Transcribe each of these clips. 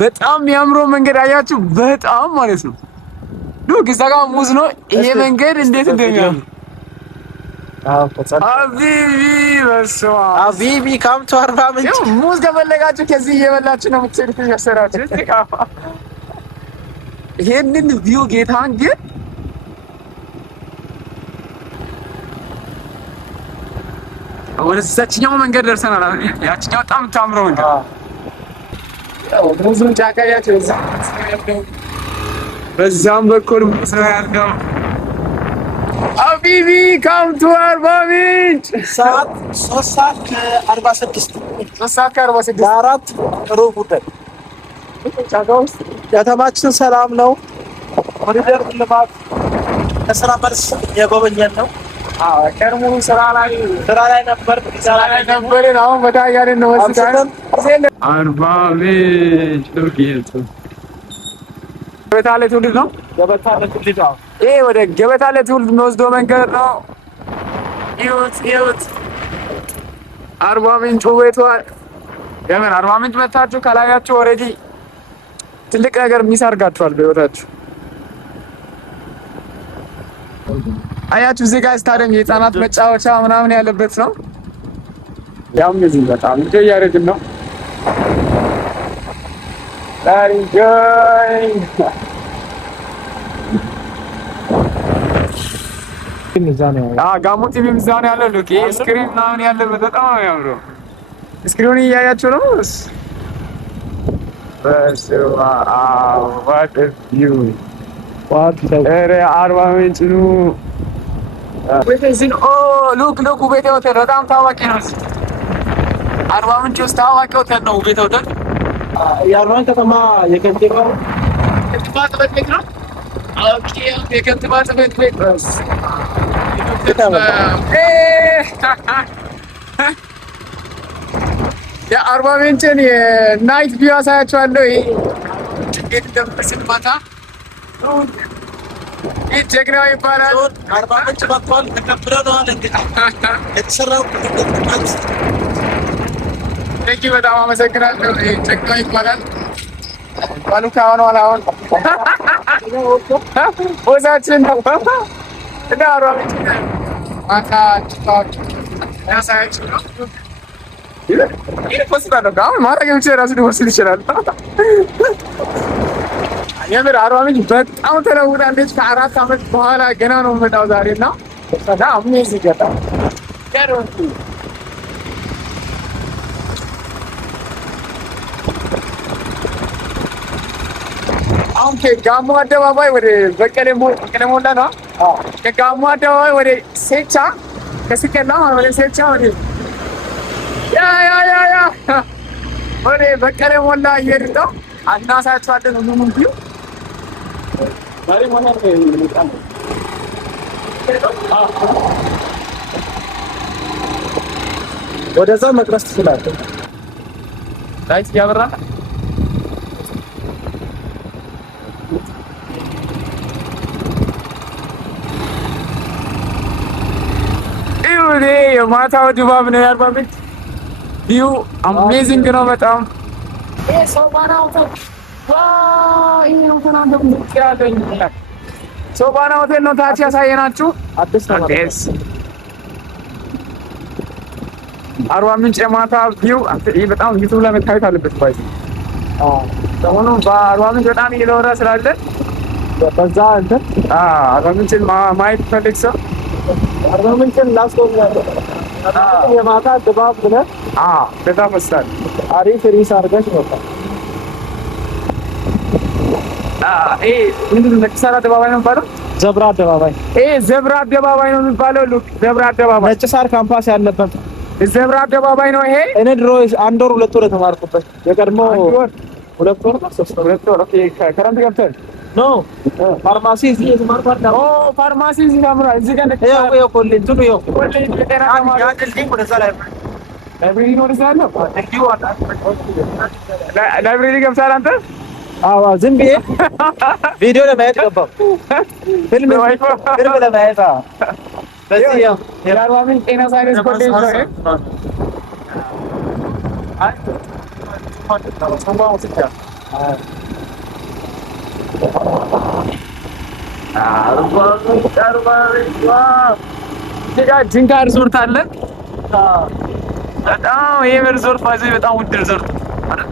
በጣም የሚያምረው መንገድ አያችሁ? በጣም ማለት ነው። ሉክ እዛ ጋር ሙዝ ነው። ይሄ መንገድ እንዴት እንደሚያምር አቢቢ በስመ አብ አቢቢ ካምቱ አርባ ምንጭ ሙዝ ከፈለጋችሁ ከዚህ እየበላችሁ ነው የምትሄዱት እያሰራችሁ። ይሄንን ቪው ጌታን ግን ወደዛችኛው መንገድ ደርሰናል። ያችኛው በጣም የምታምረው መንገድ ሙዙን ጫካ ያቸው በዛም በኩል ሙዝ ነው ያለው። አቢቢ ካምቱ አርባ ምንጭ ሰዓት 3:46 3:46 4 ሩብ ጉዳይ ጫካ ውስጥ ከተማችን ሰላም ነው። ኮሪደር ልማት ከስራ መልስ የጎበኘን ነው። ቀድሞ ስራ ላይ ነበር። አሁን በታ እያልን ነው። አርባ ምንጭ ሉጌቱ ገበታ ለትውልድ ነው። ገበታ ለትውልድ ነው። ይሄ ወደ ገበታ ለትውልድ የሚወስደው መንገድ ነው። ይኸውት አርባ ምንጭ ውበቷን የምን አርባ ምንጭ መታችሁ ካላያችሁ ኦልሬዲ ትልቅ ነገር ሚስ አድርጋችኋል በህይወታችሁ። አያችሁ እዚህ ጋር ስታዲየም የህፃናት መጫወቻ ምናምን ያለበት ነው። ያም እዚህ በጣም እንጆይ እያደረግን ነው። ጋሞ ቲቪ እዛ ነው ያለው። ሉክ ስክሪን ምናምን ያለበት በጣም ነው የሚያምረው። ስክሪኑን እያያችሁ ነው። በስመ አብ ዋት ቪው አርባ ምንጭ ነው። ሉክ ውቤቴ ሆቴል በጣም ታዋቂ ነው። አርባ ምንጭ ውስጥ ታዋቂ ሆቴል ነው ውቤቴ ሆቴል። የአርባ ከተማ የከንቲባ ጽሕፈት ቤት ነው። የከንቲባ ጽሕፈት ቤት የአርባ ምንጭን የናይት ቪው አሳያችኋለሁ። ይሄ እንዴት እንደምትመስል ማታ ይህ ጀግናው ይባላል። አርባ ምንጭ መጥቷል። ተቀብለነዋል። እንግዲህ የተሰራው በጣም አመሰግናለሁ። ይህ ጀግናው ይባላል። ባሉካ ሆኗል። አሁን ቦታችን ነው እና አርባ ምንጭ ማታ ጭታዎች ያሳያችሁ ነው። ይህ ፖስታለሁ አሁን ማድረግ የሚችል ራሱ ሊወስድ ይችላል። የምር አርባ ምንጭ በጣም ተለውጣለች። ከ4 ዓመት በኋላ ገና ነው የምመጣው ዛሬ እና አሜዚንግ በጣም አሁን ከጋሞ አደባባይ ወደ በቀለ ሞላ ነው። ከጋሞ አደባባይ ወደ ሴቻ ከስቀላ ወደ ሴቻ ወደ ወደ በቀለ ሞላ እየሄድን ነው። እናሳያችኋለን ሁሉንም ቪው ወደዛ መድረስ ትችላለህ። ላይት እያበራ ይሁን የማታው ድባብ ነው። የአርባ ምንጭ ቪው አሜዚንግ ነው በጣም ሶባና ሆቴል ነው ታች ያሳየናችሁ። አዲስ አርባ ምንጭ የማታ ቪው ይህ በጣም ዩቱብ ላይ መታየት አለበት። ባይ ሰሞኑን በአርባ ምንጭ በጣም እየተወራ ስላለ በዛ እንትን አርባ ምንጭን ማየት ፈልግ ሰው አርባ ምንጭን ላስጎብኛለሁ። የማታ ድባብ ብለህ በጣም መስላል። አሪፍ ሪስ አድርገሽ ነው። ይሄ ምንድን ነው? ነጭ ሳር አደባባይ ነው የሚባለው። ዘብራ አደባባይ ይሄ ዘብራ አደባባይ ነው የሚባለው። ሉክ ዘብራ አደባባይ ነጭ ሳር ካምፓስ ያለበት ዘብራ አደባባይ ነው ይሄ። እኔ ድሮ 1 ወር 2 ወር የተማርኩበት የቀድሞ 2 ወር 3 ወር ኦኬ። ከረንት ገብተን ኖ ፋርማሲ እዚህ የተማርኩት ነው። ፋርማሲ እዚህ ተምሯል። እዚህ ጋር ይኸው ኮሌጅ ነው። ይኸው ኮሌጅ ለጤና ተማሪዎች ወደዛ ላይ ላይብሬሪ ነው። ወደዛ ነው ላይብሬሪ ገብተሃል አንተ? አዎ ዝም ብዬ ቪዲዮ ለማየት ገባሁ። ፊልም ለማየት በዚህ የአርባ ምንጭ ጤና ሳይንስ ኮሌጅ ነው። ጅንካ ሪዞርት አለ። በጣም ይሄ ሪዞርት ባይዘ በጣም ውድ ሪዞርት አይደል?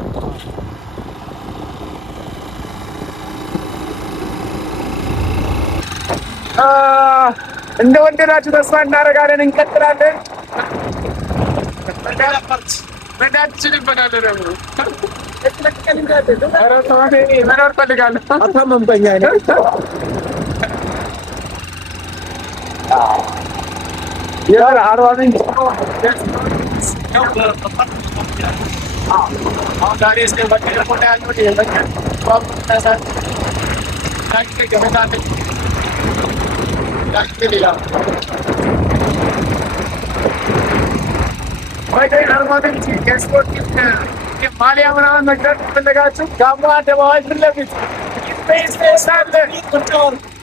እንደወደዳችሁ ተስፋ እናደርጋለን። እንቀጥላለን። በዳችን ይበላል ደግሞ መኖር ፈልጋለሁ። አታመንበኛ አርባ ምንጭ ማሊያ ምናምን መግዛት ፈለጋችሁ ጋሞ አደባባይ ፊት ለፊት ስፔስ አለ።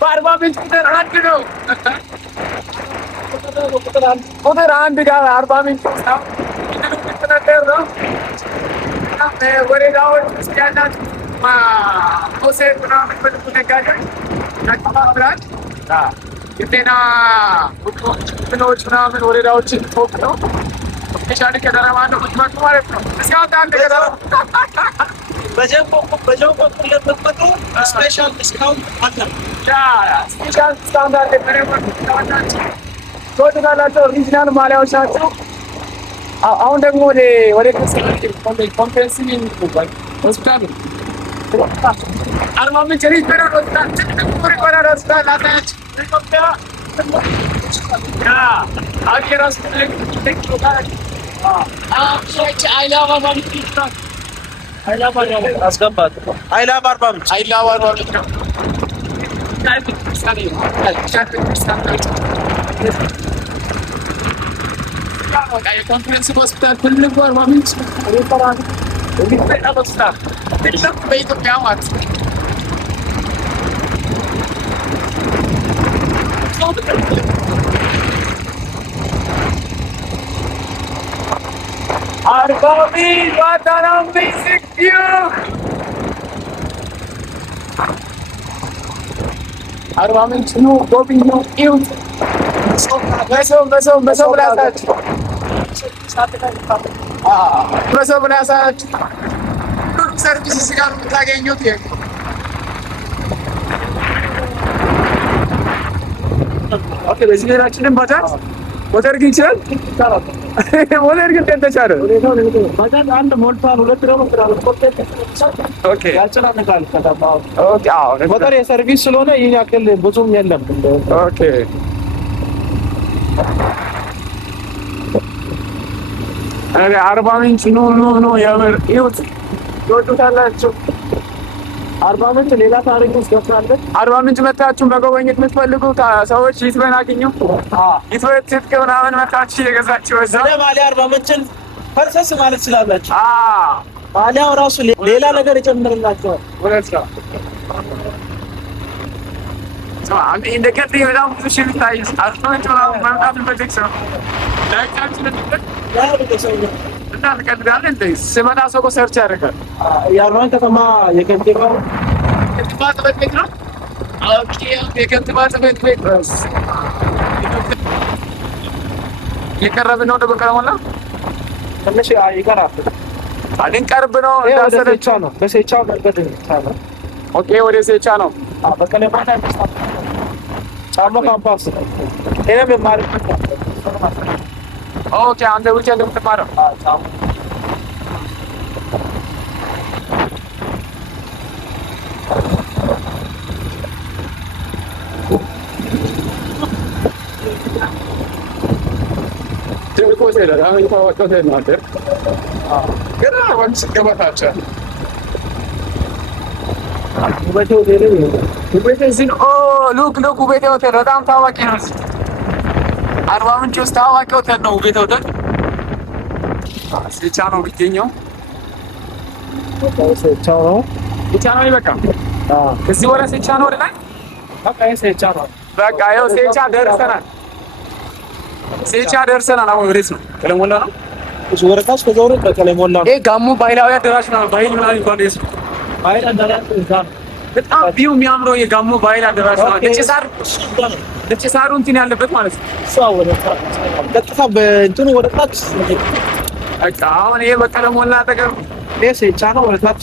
በአርባ ምንጭ ቁጥር አንድ ነው። ቁጥር አንድ ጋር አርባ ምንጭ ነገር ነው። ወረዳዎች ውስጥ ያላችሁ ሆሴት ምናምን የምትፈልጉ ነጋዴዎች ያቀባብላል። የጤና ቡድኖች ምናምን ወረዳዎችን ፎቅ ነው ስፔሻሊ ከደረባ ነው ምትመጡ ማለት ነው። እስካሁን አንድ ገደራ በጀንቦ በኩል ለምትመጡ ስፔሻል ዲስካውንት አለ። ስፔሻል ዲስካውንት አለ። ትወዱታላችሁ። ኦሪጂናል ማሊያዎች ናቸው። አሁን ደግሞ ወደ ኮምፕሬሄንሲቭ ሆስፒታል አርባ ምንጭ ሪፈራል ሆስፒታል ሪፈራል ሆስፒታል ላሳያችሁ። ኢትዮጵያ አገራስ አስገባት አይላቭ አርባ ምንጭ የኮንፈረንስ ሆስፒታል ትልቁ አርባ ምንጭ ሪፈራል ሆስፒታል ትልቁ በኢትዮጵያ ማለት ነው። አርባ ምንጭ ዋታናም ቢስኪዩ አርባ ምንጭ ነው። ጎብኙ፣ እዩት። በሰው ብላሳችሁ በሰው ብላሳችሁ ሰርቪስ ጋር የምታገኙት ኦኬ። በዚህ ሌላችንም ባጃጅ ሞተር ግን ይችላል። ሞተር ግን ተቻለ ባጃጅ አንድ ሞልቷል። ሁለት ደግሞ ኦኬ ያጨናንቃል። ኦኬ አዎ ሞተር የሰርቪስ ስለሆነ ይሄን ያክል ብዙም የለም። ኦኬ አርባ ምንጭ ኖ የምር ይሁት ትወዱታላችሁ። አርባ ምንጭ ሌላ ታሪክ ውስጥ ገብታለች። አርባ ምንጭ መታችሁ መጎብኘት የምትፈልጉ ሰዎች ይትበን አግኙ። ይትበን ትጥቅ ምናምን መታችሁ የገዛችሁ እዛ ማሊያ አርባ ምንጭን ፈርሰስ ማለት ስላላችሁ ማሊያው ራሱ ሌላ ነገር ይጨምርላችኋል። ወለታ አንዴ እንደከት በጣም ብዙ ሺህ ታይ አርባ ምንጭ ማምጣት ፈልግ ሰው ላይካችሁ እና ተቀድራለ እንደ ስመጣ ሰው ሰርች ያደርጋል። የአርባን ከተማ የከንቲባ ጽሕፈት ቤት ነው። ኦኬ የከንቲባ ጽሕፈት ቤት የቀረብን ነው። ደብረ ቀለሞላ ትንሽ ይቀራል። ቅርብ ነው። እንዳሰለቻ ነው። በሴቻ መንገድ ነው። ኦኬ ወደ ሴቻ ነው። በቀለማ ጫሞ ካምፓስ ይሄም የማርበት ኦኬ አንተ ውጭ እንደምትማረው ትልቁ ሆቴል አሁን የታወቀ ሆቴል ነው አይደል? ገና ወንዝ ገባታቸው ውበቴ ሆቴል ውበቴ እዚህ ኦ ሉክ ውበቴ ሆቴል በጣም ታዋቂ ነው። አርባ ምንጭ ውስጥ ታዋቂ ሆቴል ነው ውበቴ ሆቴል። ሴቻ ነው የሚገኘው። ሴቻ ነው ይበቃ። እዚህ ወደ ሴቻ ነው ወደ ላይ በቃ ሴቻ ነው። በቃ ይኸው ሴቻ ደርሰናል። ሴቻ ደርሰናል። አሁን ወዴት ነው? ቀለሞላ ነው። እሱ ወረታች ከዛ ወደ ቀለሞላ ነው። ጋሞ ባህላዊ አዳራሽ ነው። ባህል ምናምን ይባላል። ባይል አዳራሽ እዛ ነው። በጣም ቪው የሚያምረው የጋሞ ባይል አዳራሽ ነው። ነጭ ሳሩ እንትን ያለበት ማለት ነው። እሷ ወደ ቀጥታ በእንትኑ ወደ ታች በቃ አሁን ይሄ በቀለ ሞላ አጠገብ ሴቻ ነው ወደ ታች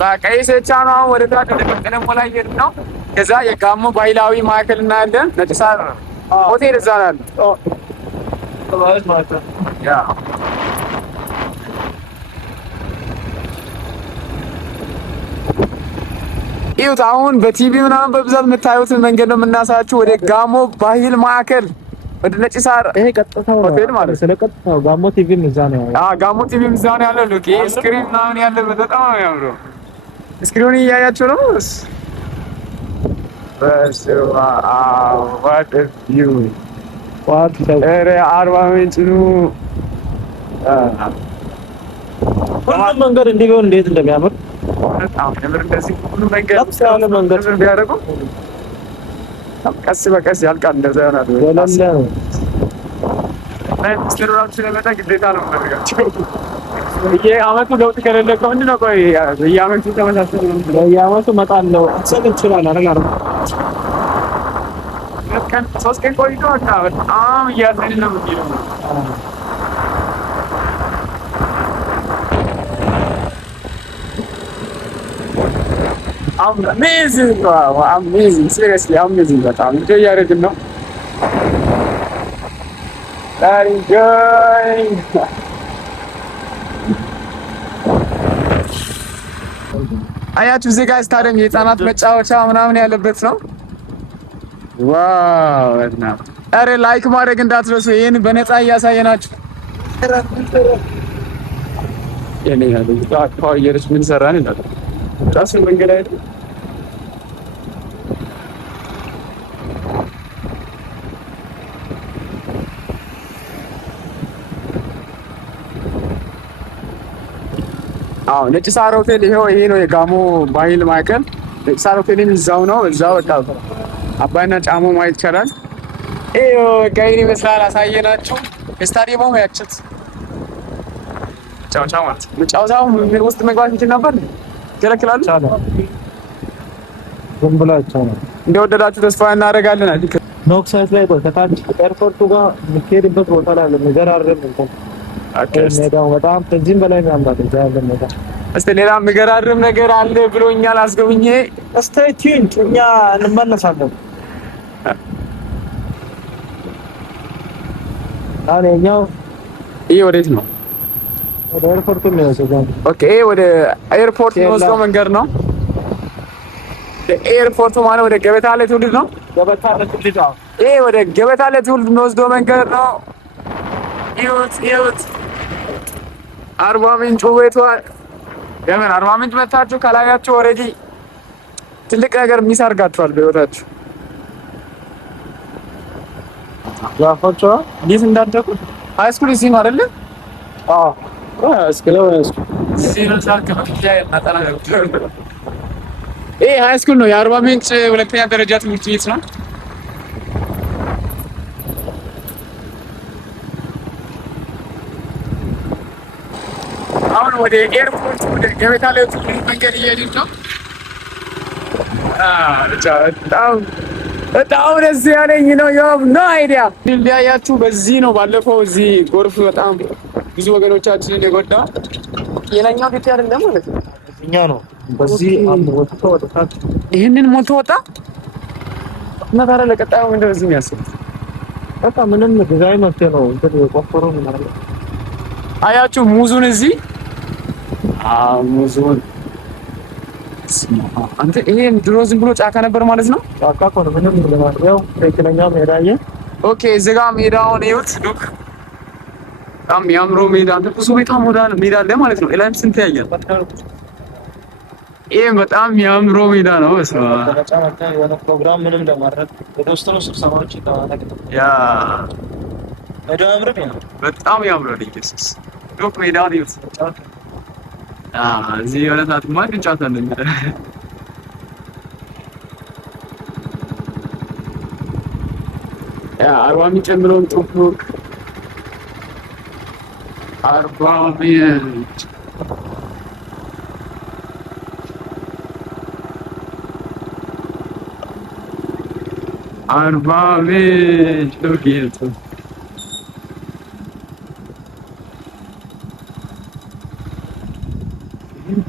በቃ ይሄ ሴቻ ነው ወደ ታች ወደ በቀለ ሞላ እየሄድን ነው። ከዛ የጋሞ ባህላዊ ማዕከል እናያለን። ነጭ ሳር ሆቴል እዛ ነው ያለው። ያ ይኸውት አሁን በቲቪ ምናምን በብዛት የምታዩትን መንገድ ነው የምናሳያችሁ። ወደ ጋሞ ባህል ማዕከል ወደ ነጭ ሳር ይሄ ቀጥታው ሆቴል ማለት ስለ ቀጥታው ጋሞ ቲቪም እዛ ነው ያለው። ጋሞ ቲቪም እዛ ነው ያለው። ሉክ ይሄ ስክሪን ምናምን ያለበት በጣም ነው የሚያምረው። ስክሪኑን እያያችሁ ነው። what a view ኧረ አርባ ምንጭ ነው። ሁሉም መንገድ እንዲህ ቢሆን እንዴት እንደሚያምር ቀስ በቀስ ያልቃል። እንደዛ ይሆናል። ግዴታ ነው ማድረጋቸው። በየዓመቱ ለውጥ ከሌለ እኮ ምንድን ነው? ቆይ በየዓመቱ ተመሳሳይ ነው። በየዓመቱ እመጣለሁ አሰብ እንችላለን አይደል? ሶስት ቀን ቆይቶ በጣም እያዘንን ነው የምትሄደው። Amazing! Wow, amazing! Seriously, amazing! በጣም እንጆይ እያደረግን ነው። እንጆይ አያችሁ፣ እዚህ ጋር ስታዲየም የህፃናት መጫወቻ ምናምን ያለበት ነው። ዋው! በጣም ኧረ ላይክ ማድረግ እንዳትረሱ። ይሄን በነፃ እያሳየናችሁ የኔ ያለው አካባቢ የርስ ምን ሰራን ይላል ራስ መንገድ አይደል? አዎ ነጭ ሳር ሆቴል ይሄ ነው የጋሞ ባህል ማዕከል። ነጭ ሳር ሆቴልም እዛው ነው። እዛው በቃ አባይና ጫሞ ማየት ይቻላል። ይሄ ጋይን ይመስላል። አሳየናችሁ። ስታዲየሙ ያችት ጫውቻው ማለት ጫውቻው ምን ውስጥ መግባት እንችል ነበር ይከለክላሉ። ዝም ብላችሁ ነው እንደወደዳችሁ ተስፋ እናደርጋለን። አይደል ኖክ ሳይት ላይ ከታች ኤርፖርቱ ጋር የምትሄድበት ቦታ ላይ ነገር አረም እንትን ሜዳው በጣም ከዚህም በላይ ያምራል። እዛ ያለ ሜዳ እስቲ ሌላ የሚገራርም ነገር አለ ብሎኛል አስገቡኝ። ስቴይ ቲዩንድ እኛ እንመለሳለን። አለኛው ይሄ ወዴት ነው? ወደ ኤርፖርቱ ነው ያሰጋው። ኦኬ ወደ ኤርፖርት የሚወስደው መንገድ ነው። ኤርፖርቱ ማለት ወደ ገበታ ለትውልድ ነው። ገበታ ለትውልድ ነው። ይሄ ወደ ገበታ ለትውልድ የሚወስደው መንገድ ነው። ይሁት አርባ ምንጭ ቤቷ የምን አርባ ምንጭ መታችሁ ካላያችሁ ኦልሬዲ ትልቅ ነገር ሚስ አድርጋችኋል በህይወታችሁ። ዛፎቿ እንዴት እንዳደጉ ሃይ ስኩል እዚህ ነው አይደል? አዎ ይሄ ሃይ ስኩል ነው። የአርባ ምንጭ ሁለተኛ ደረጃ ትምህርት ቤት ነው። አሁን ወደ ኤርፖርት ወደ ገበታ ላይ መንገድ እየሄድን ነው። በጣም ደስ ያለኝ ነው። ኖ አይዲያ እንዲያያችሁ በዚህ ነው። ባለፈው እዚህ ጎርፍ በጣም ብዙ ወገኖቻችንን የጎዳ የላኛው ቤት አይደለም ማለት ነው። እኛ ነው በዚህ ወጥቶ ወጣት ይሄንን ሞልቶ ወጣ እና ታዲያ ለቀጣዩ ምንድን ነው እዚህ የሚያስቡት? በቃ ምንም ዲዛይን መፍትሄ ነው እንትን የቆፈሩ ምናምን አያችሁ ሙዙን እዚህ ሙዙን አንተ ይሄ ድሮ ዝም ብሎ ጫካ ነበር ማለት ነው። ጫካ እኮ ነው ምንም ለማድረግ ትክክለኛ ሜዳ ኦኬ እዚህ ጋር ሜዳውን ይኸውት ሉክ በጣም የሚያምረው ሜዳ አንተ ብዙ በጣም ሜዳ አለ ማለት ነው። ኤላም ስንት ያያል። ይሄ በጣም የሚያምረው ሜዳ ነው። የሆነ ፕሮግራም ምንም ለማድረግ የተወሰኑ ስብሰባዎች ይታወቃል። ያ ሜዳው ያምራል። በጣም ያምራል። ኢየሱስ ሉክ ሜዳውን ይኸውት እዚህ የሆነ ሰዓት ማን እንጫወታለን። አርባ ምንጭ የሚለውን ቶክ አርባ ምንጭ አርባ ምንጭ ሎጌቱ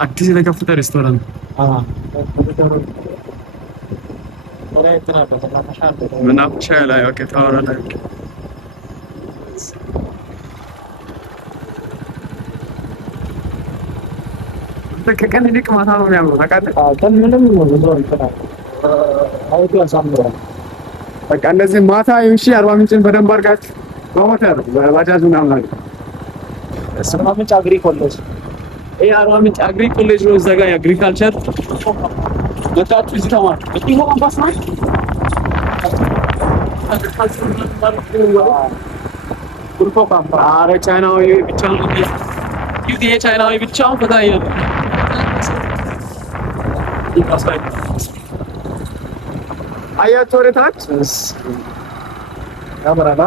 አዲስ የተከፈተ ሬስቶራንት መናፈሻ ላይ ኦኬ ታወራለህ። ከቀን ይልቅ ማታ ነው የሚያምረው ታውቃለህ። ቀን ምንም አይቶ ያሳምራል። በቃ እንደዚህ ማታ እሺ፣ አርባ ምንጭን በደንብ አድርጋችሁ በሞተር በባጃጅ ምናምን አለ። አርባ ምንጭ አግሪ ኮሌጅ ይሄ አርባ ምንጭ አግሪ ኮሌጅ ነው። እዛ ጋር የአግሪካልቸር መጣችሁ እዚህ ተማሩ። እዚህ ነው አምባስ ነው ኧረ ቻይናዊ ብቻ ነው ይሄ ቻይናዊ ብቻውን ፈታ ይላል። አያችሁ ወደ ታች ያምራል።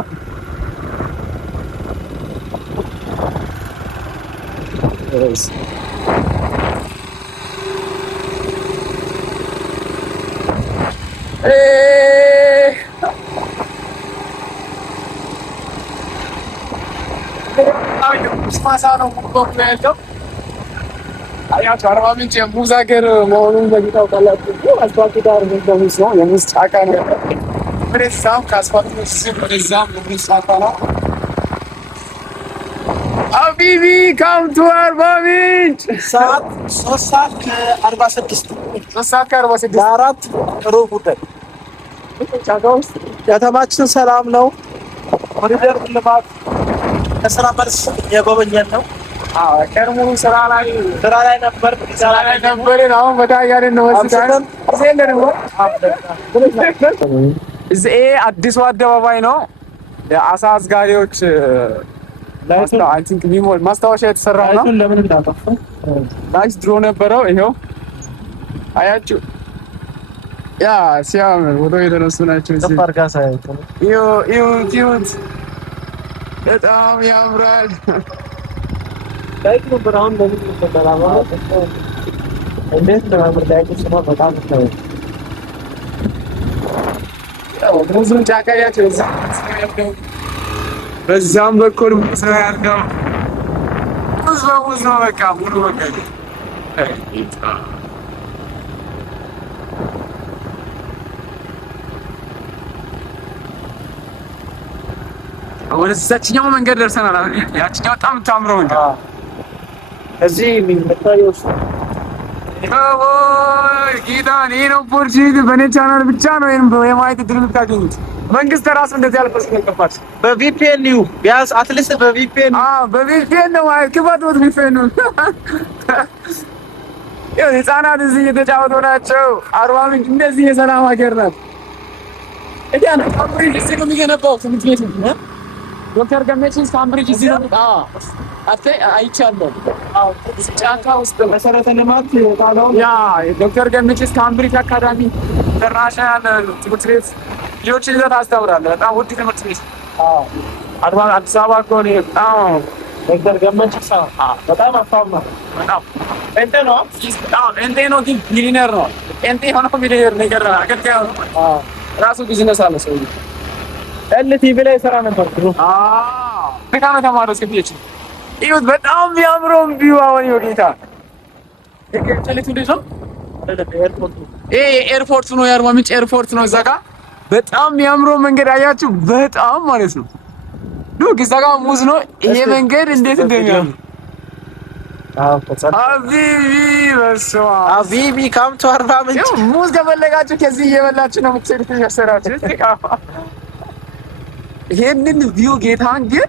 አያችሁ አርባ ምንጭ የሙዝ ሀገር መሆኑን በዚህ ታውቃላችሁ። አስፋልት ዳር ሙዝ ነው፣ የሙዝ ጫካ ነው። ወደዛም ከአስፋልት ወደዛም የሙዝ ጫካ ነው። አቢቢ ካም ቱ አርባ ምንጭ ሰዓት 3:46 3:46 ለአራት ሩብ ጉዳይ ጫካ ውስጥ ከተማችን ሰላም ነው። ኮሪደር ልማት ከስራ መልስ የጎበኘን ነው። ቀድሞ ስራ ላይ ነበር። አሁን በታ እያልን ነው። እዚህ አዲሱ አደባባይ ነው። የአሳ አስጋሪዎች ማስታወሻ የተሰራ ነው። ናይስ ድሮ ነበረው። ይኸው አያችሁ፣ ያ ሲያምር ፎቶ የተነሱ ናቸው። በጣም ያምራል። ዳይት ነው ብራውን ለምን ተደራባ እንዴት ነው ዳይት ነው በጣም ነው ያው ሙዙን ጫካያቸው በዛም በኩል ሙዝ ነው ያለው። ሙዝ ነው በቃ ሙሉ በቃ ወደ እዛችኛው መንገድ ደርሰናል። ያችኛው በጣም የምታምረው መንገድ እዚህ የሚመጣው ጌታን ይሄን ኦፖርቹኒቲ በኔ ቻናል ብቻ ነው የማየት እድል የምታገኙት። መንግስት ራሱ እንደዚህ ያልፈስ ነበር። በቪፒኤን ዩ ቢያንስ አትሊስት በቪፒኤን በቪፒኤን ነው ማለት ክፈቱት። ቪፒኤን ይኸው ህፃናት እዚህ እየተጫወቱ ናቸው። አርባ ምንጭ እንደዚህ የሰላም ሀገር ናት። እያን ካምብሪጅ እዚህ ነው የሚገነባው ትምህርት ቤት ነው። ዶክተር ገመቺስ ካምብሪጅ እዚህ ነው። አይቻለሁ። ጫካ ውስጥ መሰረተ ልማት የጣለው ያ ዶክተር ገመቺስ ካምብሪጅ አካዳሚ ኢንተርናሽናል ትምህርት ቤት ልጆችን ይዘህ ታስተምራለህ። በጣም ውድ ትምህርት ቤት። አዲስ አበባ እኮ ነው። በጣም ዶክተር ገመቺስ በጣም አፋማ በጣም እንዴ ነው ግን ሚሊነር ነው። እንዴ ሆኖ ሚሊነር ነገር አገልጋይ ራሱ ቢዝነስ አለ ሰው ኤልቲቪ ላይ ሰራ ነበር ብሎ በጣም ተማሪዎች ከፍየች ይሁት በጣም የሚያምረው ቪው አሁን ይወዲታ ኤርፖርት ነው። የአርባ ምንጭ ኤርፖርት ነው። እዛ ጋር በጣም የሚያምረው መንገድ አያችሁ። በጣም ማለት ነው ሉክ እዛ ጋር ሙዝ ነው። ይሄ መንገድ እንዴት እንደሚያምር አቢቢ ካም ቱ አርባ ምንጭ ሙዝ ከፈለጋችሁ ከዚህ እየበላችሁ ነው የምትሄዱት። ያሰራችሁ ይሄንን ቪው ጌታን ግን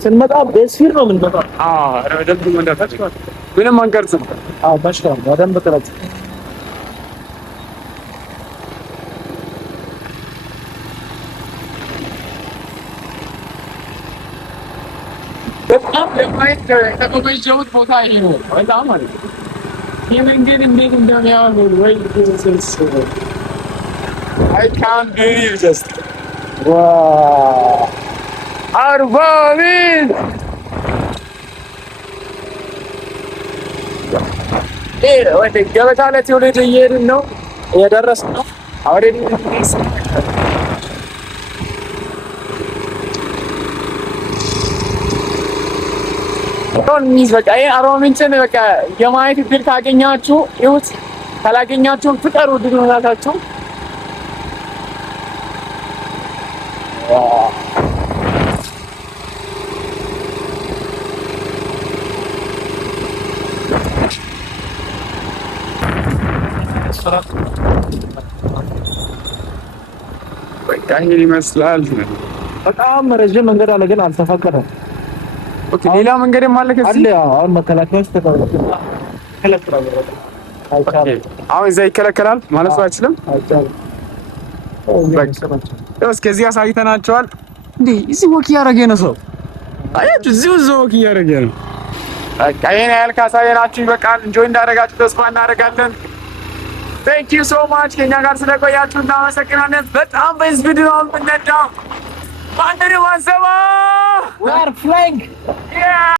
ስንመጣ በስፊር ነው የምንመጣው። ምንም አንቀርጽም። በደንብ ቅረጽ። በጣም ለማየት ከተመቸውት ቦታ ይሄ ነው። በጣም ማለት ነው። የመንገድ እንዴት እንደሚያምር ወይ I can't believe just wow አርባ ምንጭ ወደ ገበታ ለትውልድ እየሄድን ነው እየደረስን ነው አውሬዲ ሚዝ በቃ አርባ ምንጭን በቃ የማየት እድል ካገኛችሁ ይሁት ካላገኛችሁም ፍጠሩ እድል ሆናታችሁ በቃ ይሄን ይመስላል። በጣም ረጅም መንገድ አለ ግን አልተፈቀደም። ኦኬ ሌላ መንገድም አለ ከዚህ አለ። አሁን መከላከያዎች ተቀበሉ አሁን እዛ ይከለከላል ማለት ነው። አይችልም እስከዚህ አሳይተናቸዋል። እንዴ እዚህ ወክ እያደረገ ነው ሰው አያችሁ፣ እዚህ ወክ እያደረገ ነው። በቃ ይሄን ያህል ካሳየናችሁ ይበቃል። እንጆይ እንዳደረጋችሁ ተስፋ እናደርጋለን። ቴንክ ዩ ሶ ማች ከኛ ጋር ስለቆያችሁ እናመሰግናለን። በጣም በስፒድ ነው የምንነዳው። ባንዲራ ዋንሰባ we are flying